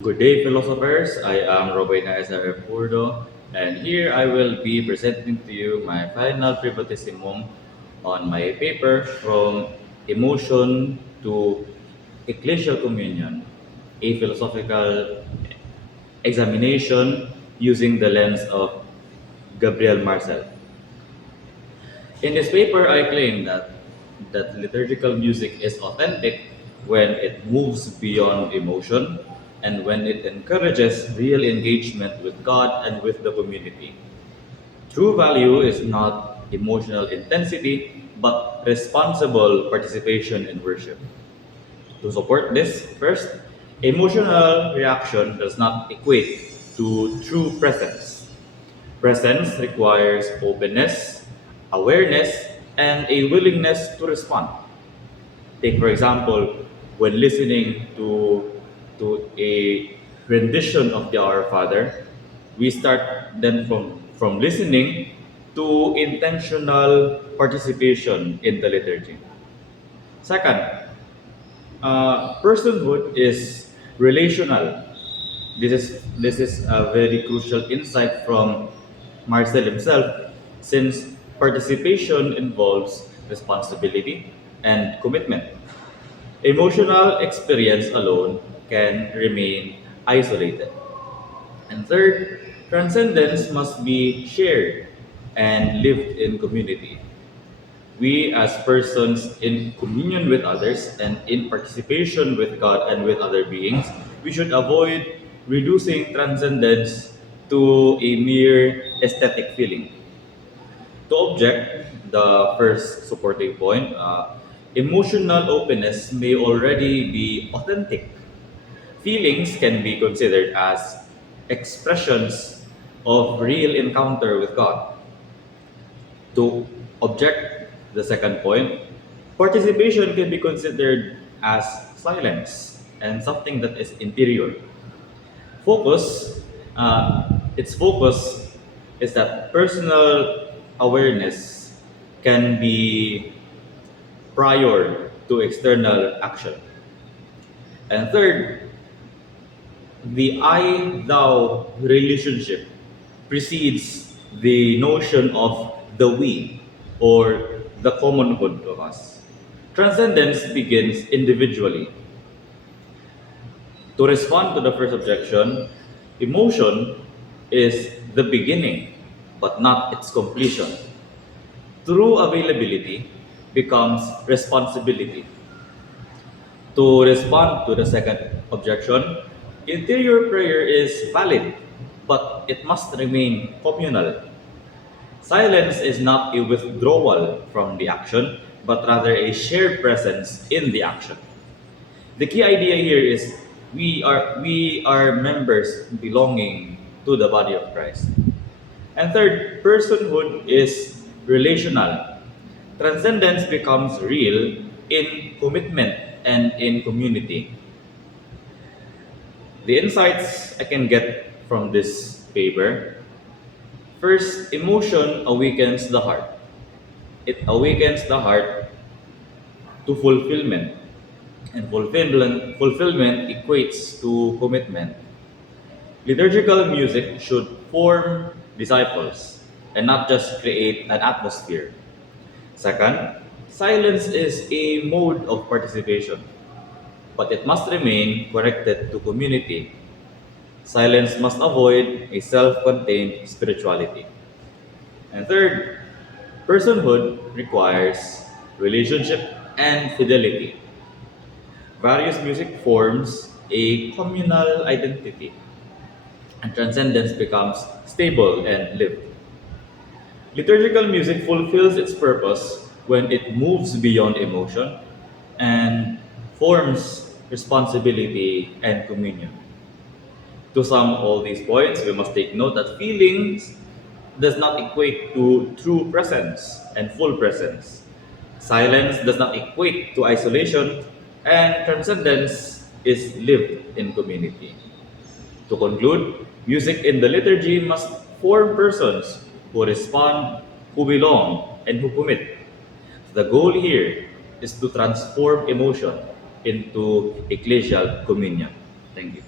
Good day, philosophers. I am Robina S.R. Purdo, and here I will be presenting to you my final privatissimum on my paper from Emotion to Ecclesial Communion, a philosophical examination using the lens of Gabriel Marcel. In this paper, I claim that liturgical music is authentic when it moves beyond emotion and when it encourages real engagement with God and with the community. True value is not emotional intensity, but responsible participation in worship. To support this, first, emotional reaction does not equate to true presence. Presence requires openness, awareness, and a willingness to respond. Take, for example, when listening to a rendition of the Our Father, we start then from listening to intentional participation in the liturgy. Second, personhood is relational. This is a very crucial insight from Marcel himself, since participation involves responsibility and commitment. Emotional experience alone can remain isolated. And third, transcendence must be shared and lived in community. We, as persons in communion with others and in participation with God and with other beings, we should avoid reducing transcendence to a mere aesthetic feeling. To object, the first supporting point, emotional openness may already be authentic. Feelings can be considered as expressions of real encounter with God. To object the second point, participation can be considered as silence and something that is interior. Focus, its focus is that personal awareness can be prior to external action. And third, the I thou relationship precedes the notion of the we or the commonhood of us. Transcendence begins individually. To respond to the first objection, emotion is the beginning but not its completion. True availability becomes responsibility. To respond to the second objection, interior prayer is valid, but it must remain communal. Silence is not a withdrawal from the action, but rather a shared presence in the action. The key idea here is we are members belonging to the body of Christ. And third, personhood is relational. Transcendence becomes real in commitment and in community. The insights I can get from this paper: first, emotion awakens the heart. It awakens the heart to fulfillment, and fulfillment equates to commitment. Liturgical music should form disciples and not just create an atmosphere. Second, silence is a mode of participation, but it must remain connected to community. Silence must avoid a self contained spirituality. And third, personhood requires relationship and fidelity. Various music forms a communal identity, and transcendence becomes stable and lived. Liturgical music fulfills its purpose when it moves beyond emotion and forms responsibility and communion. To sum all these points, we must take note that feelings does not equate to true presence and full presence. Silence does not equate to isolation, and transcendence is lived in community. To conclude, music in the liturgy must form persons who respond, who belong, and who commit. The goal here is to transform emotion into ecclesial communion. Thank you.